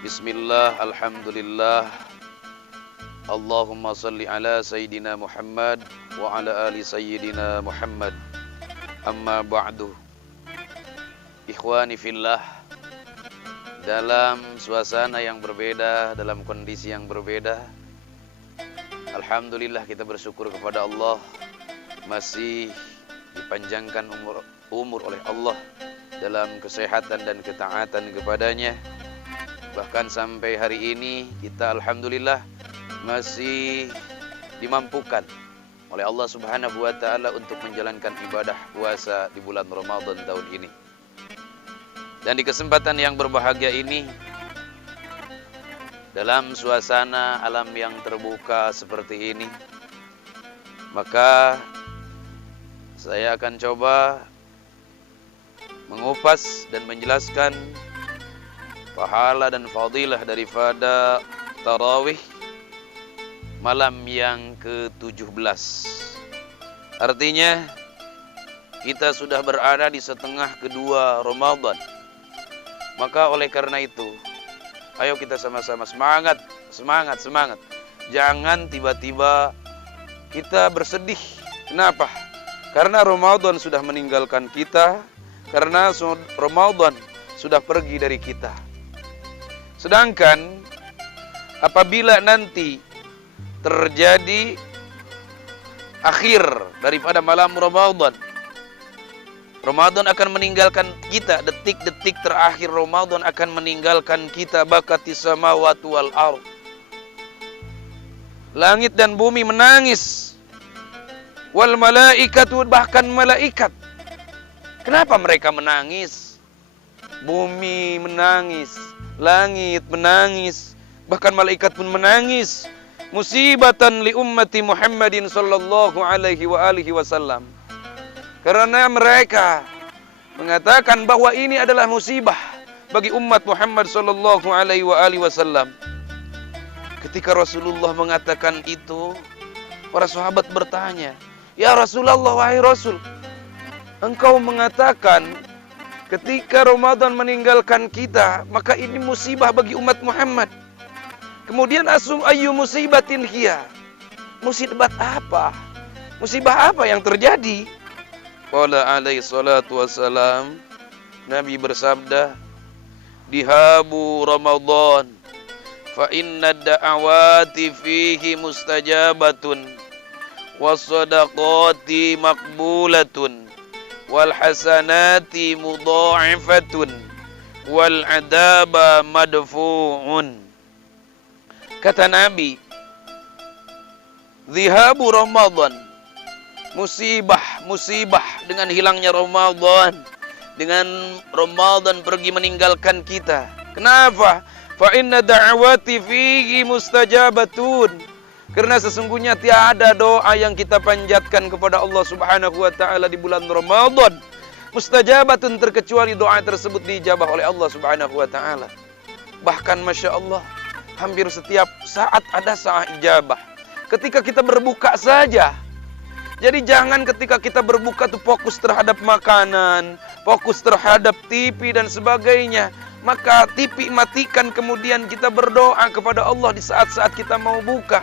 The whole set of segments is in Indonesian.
Bismillah, alhamdulillah. Allahumma salli ala Sayyidina Muhammad wa ala ali Sayyidina Muhammad. Amma ba'du. Ikhwani fillah, dalam suasana yang berbeda, dalam kondisi yang berbeda, alhamdulillah kita bersyukur kepada Allah masih dipanjangkan umur oleh Allah dalam kesehatan dan ketaatan kepadanya. Bahkan sampai hari ini kita alhamdulillah masih dimampukan oleh Allah Subhanahu wa taala untuk menjalankan ibadah puasa di bulan Ramadan tahun ini. Dan di kesempatan yang berbahagia ini, dalam suasana alam yang terbuka seperti ini, maka saya akan coba mengupas dan menjelaskan pahala dan fadilah daripada tarawih malam yang ke-17. Artinya kita sudah berada di setengah kedua Ramadan. Maka oleh karena itu, ayo kita sama-sama semangat. Jangan tiba-tiba kita bersedih. Kenapa? Karena Ramadan sudah meninggalkan kita, karena Ramadan sudah pergi dari kita. Sedangkan apabila nanti terjadi akhir daripada malam Ramadan, Ramadan akan meninggalkan kita, detik-detik terakhir Ramadan akan meninggalkan kita, bakatis samawati wal ardh. Langit dan bumi menangis. Wal malaikatu, bahkan malaikat. Kenapa mereka menangis? Bumi menangis, langit menangis, bahkan malaikat pun menangis. Musibatan li ummati Muhammadin sallallahu alaihi wa alihi wasallam. Karena mereka mengatakan bahwa ini adalah musibah bagi umat Muhammad sallallahu alaihi wa alihi wasallam. Ketika Rasulullah mengatakan itu, para sahabat bertanya, "Ya Rasulullah, wahai Rasul, engkau mengatakan ketika Ramadan meninggalkan kita, maka ini musibah bagi umat Muhammad. Kemudian asum ayyu musibatin hiya." Musibah apa? Musibah apa yang terjadi? Qala alaihi salatu wassalam, Nabi bersabda, "Dihabu Ramadan, fa inna da'awati fihi mustajabatun, was-sadaqati maqbulatun, wal hasanati mudha'ifatun, wal 'adaba madfu'un." Kata Nabi, "Dhihabu Ramadan," musibah dengan hilangnya Ramadan, dengan Ramadan pergi meninggalkan kita. Kenapa? Fa inna da'awati fihi mustajabatun. Karena sesungguhnya tiada doa yang kita panjatkan kepada Allah Subhanahu wa taala di bulan Ramadan mustajabatun, terkecuali doa tersebut dijabah oleh Allah Subhanahu wa taala. Bahkan Masya Allah, hampir setiap saat ada saat ijabah. Ketika kita berbuka saja. Jadi jangan ketika kita berbuka tuh fokus terhadap makanan, fokus terhadap TV dan sebagainya. Maka TV matikan, kemudian kita berdoa kepada Allah di saat-saat kita mau buka.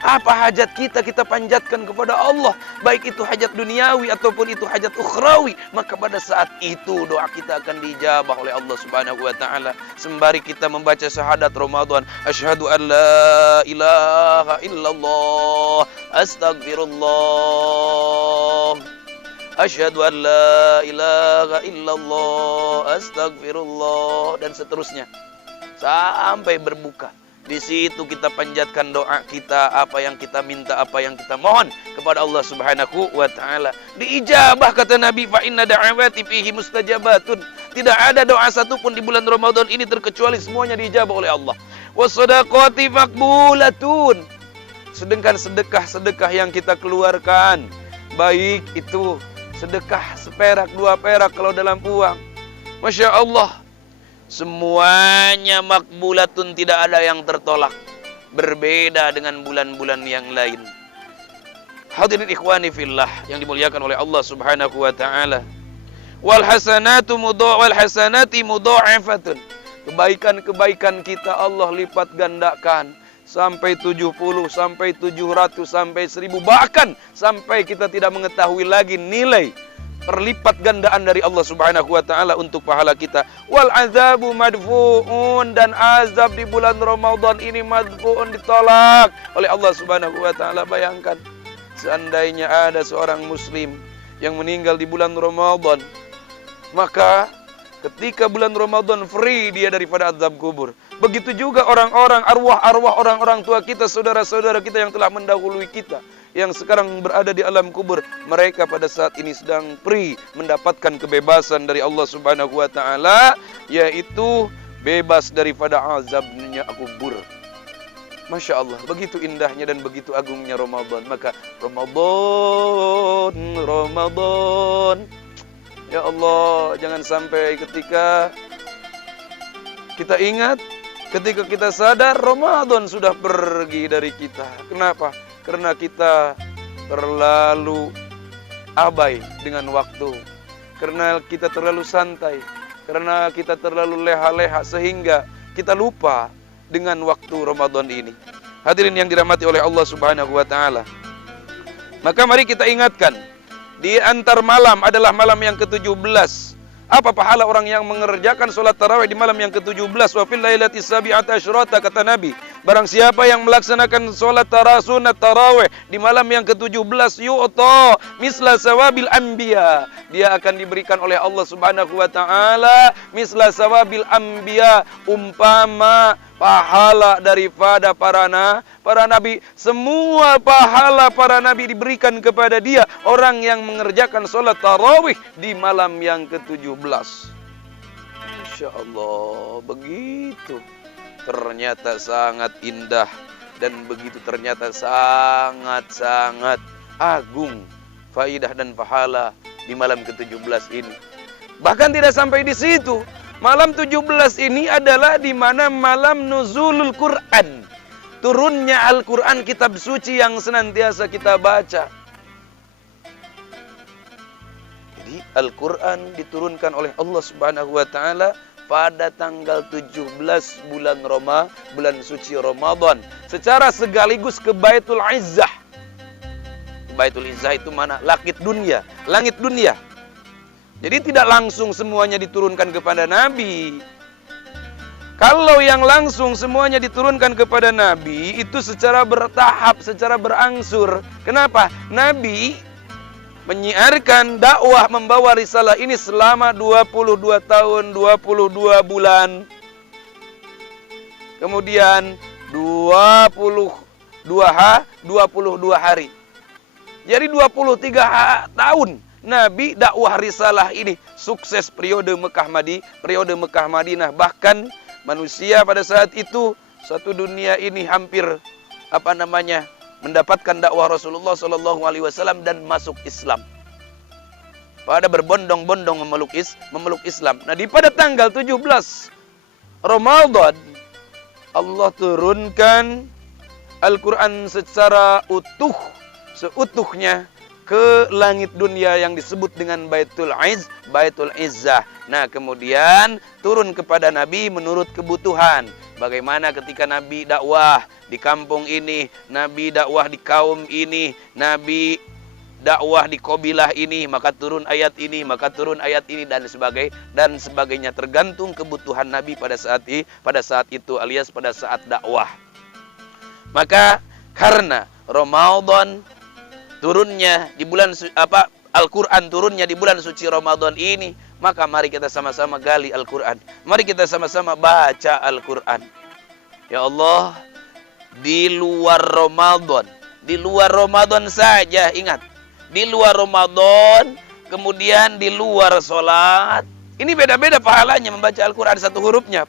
Apa hajat kita panjatkan kepada Allah, baik itu hajat duniawi ataupun itu hajat ukhrawi, maka pada saat itu doa kita akan dijabah oleh Allah Subhanahu wa taala. Sembari kita membaca syahadat Ramadan, asyhadu an la ilaha illallah, astagfirullah, asyhadu an la ilaha illallah, astagfirullah, dan seterusnya sampai berbuka. Di situ kita panjatkan doa kita, apa yang kita minta, apa yang kita mohon kepada Allah Subhanahu wa taala. Diijabah kata Nabi, fa inna da'awati fihi mustajabatun. Tidak ada doa satupun di bulan Ramadan ini terkecuali semuanya diijabah oleh Allah. Was-sadaqati maqbulatun. Sedangkan sedekah-sedekah yang kita keluarkan, baik itu sedekah seperak, 2 perak kalau dalam uang, Masya Allah, semuanya makbulatun, tidak ada yang tertolak. Berbeda dengan bulan-bulan yang lain. Hadirin ikhwani fillah yang dimuliakan oleh Allah Subhanahu wa taala. Wal hasanati mudha'ifatun. Kebaikan-kebaikan kita Allah lipat gandakan. Sampai 70, sampai 700, sampai 1000. Bahkan sampai kita tidak mengetahui lagi nilai perlipat gandaan dari Allah Subhanahu wa taala untuk pahala kita. Wal azabu madfu'un, dan azab di bulan Ramadan ini madfu'un, ditolak oleh Allah Subhanahu wa taala. Bayangkan seandainya ada seorang muslim yang meninggal di bulan Ramadan, maka ketika bulan Ramadan free dia daripada azab kubur. Begitu juga orang-orang, arwah-arwah orang-orang tua kita, saudara-saudara kita yang telah mendahului kita, yang sekarang berada di alam kubur. Mereka pada saat ini sedang free, mendapatkan kebebasan dari Allah Subhanahu wa taala, yaitu bebas daripada azabnya kubur. Masya Allah, begitu indahnya dan begitu agungnya Ramadan. Maka Ramadan, Ramadan, ya Allah, jangan sampai ketika kita ingat, ketika kita sadar, Ramadan sudah pergi dari kita. Kenapa? Karena kita terlalu abai dengan waktu. Karena kita terlalu santai. Karena kita terlalu leha-leha sehingga kita lupa dengan waktu Ramadan ini. Hadirin yang dirahmati oleh Allah Subhanahu wa taala. Maka mari kita ingatkan, di antar malam adalah malam yang ke-17. Apa pahala orang yang mengerjakan sholat tarawih di malam yang ke-17? Wa fil lailati sabi'ata asyrata, kata Nabi. Barang siapa yang melaksanakan sholat sunat tarawih di malam yang ke-17, yu'ta misla sawabil anbiya. Dia akan diberikan oleh Allah Subhanahu wa taala misla sawabil anbiya, umpama pahala daripada para nabi. Semua pahala para nabi diberikan kepada dia, orang yang mengerjakan sholat tarawih di malam yang ke-17. Insya Allah, begitu ternyata sangat indah, dan begitu ternyata sangat-sangat agung faidah dan pahala di malam ke-17 ini. Bahkan tidak sampai di situ. Malam 17 ini adalah di mana malam nuzulul Quran. Turunnya Al-Quran, kitab suci yang senantiasa kita baca. Jadi Al-Quran diturunkan oleh Allah Subhanahu wa taala pada tanggal 17 bulan suci Ramadan, secara sekaligus ke Baitul Izzah. Baitul Izzah itu mana? Langit dunia. Jadi tidak langsung semuanya diturunkan kepada Nabi. Kalau yang langsung semuanya diturunkan kepada Nabi, itu secara bertahap, secara berangsur. Kenapa? Nabi menyiarkan dakwah, membawa risalah ini selama 22 tahun, 22 bulan. Kemudian 22 hari. Jadi 23 tahun Nabi dakwah risalah ini, sukses periode Mekah Madinah. Bahkan manusia pada saat itu, satu dunia ini hampir mendapatkan dakwah Rasulullah Shallallahu Alaihi Wasallam dan masuk Islam. Pada berbondong-bondong memeluk Islam. Nah, pada tanggal 17 Ramadan, Allah turunkan Al-Quran secara seutuhnya ke langit dunia yang disebut dengan Baitul Izzah. Nah, kemudian turun kepada Nabi menurut kebutuhan. Bagaimana ketika Nabi dakwah di kampung ini, Nabi dakwah di kaum ini, Nabi dakwah di kabilah ini, maka turun ayat ini, dan sebagainya, tergantung kebutuhan Nabi pada saat itu alias pada saat dakwah. Maka karena Ramadan turunnya di bulan Al-Quran turunnya di bulan suci Ramadan ini, maka mari kita sama-sama gali Al-Quran. Mari kita sama-sama baca Al-Quran. Ya Allah, di luar Ramadan saja, ingat, di luar Ramadan, kemudian di luar sholat, ini beda-beda pahalanya membaca Al-Quran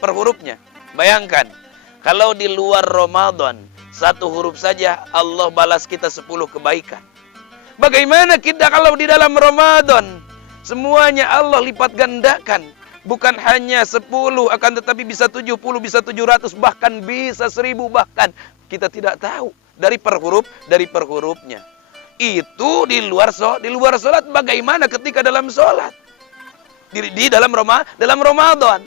per hurufnya. Bayangkan, kalau di luar Ramadan, satu huruf saja Allah balas kita 10 kebaikan. Bagaimana kita kalau di dalam Ramadan? Semuanya Allah lipat gandakan. Bukan hanya 10, akan tetapi bisa 70, bisa 700, bahkan bisa 1000, bahkan kita tidak tahu dari per hurufnya. Itu di luar sholat. Bagaimana ketika dalam sholat? Di dalam Ramadan.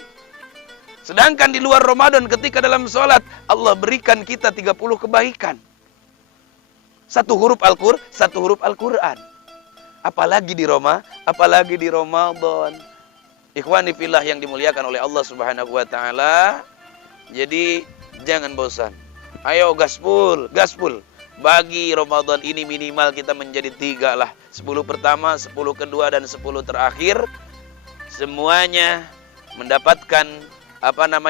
Sedangkan di luar Ramadan ketika dalam sholat, Allah berikan kita 30 kebaikan. Satu huruf Al-Quran. Apalagi di Ramadan. Ikhwani fillah yang dimuliakan oleh Allah Subhanahu wa taala. Jadi jangan bosan. Ayo gaspul. Bagi Ramadan ini minimal kita menjadi 3 lah. 10 pertama, 10 kedua, dan 10 terakhir. Semuanya mendapatkan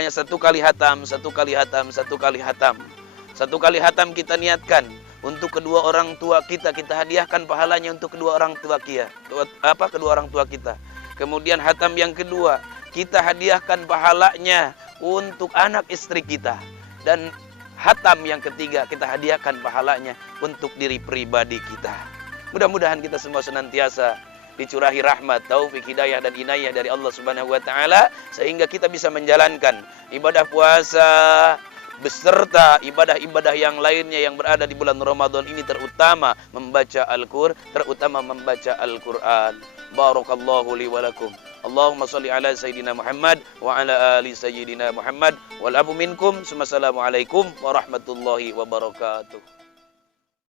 satu kali hatam. Satu kali hatam kita niatkan untuk kedua orang tua kita hadiahkan pahalanya untuk kedua orang tua kita. Kemudian hatam yang kedua, kita hadiahkan pahalanya untuk anak istri kita. Dan hatam yang ketiga, kita hadiahkan pahalanya untuk diri pribadi kita. Mudah-mudahan kita semua senantiasa dicurahi rahmat, taufik, hidayah, dan inayah dari Allah Subhanahu wa taala sehingga kita bisa menjalankan ibadah puasa beserta ibadah-ibadah yang lainnya yang berada di bulan Ramadan ini, terutama membaca Al-Qur'an. Barakallahu li wa lakum. Allahumma shalli ala sayyidina Muhammad wa ala ali sayyidina Muhammad wal afu minkum. Assalamualaikum warahmatullahi wabarakatuh.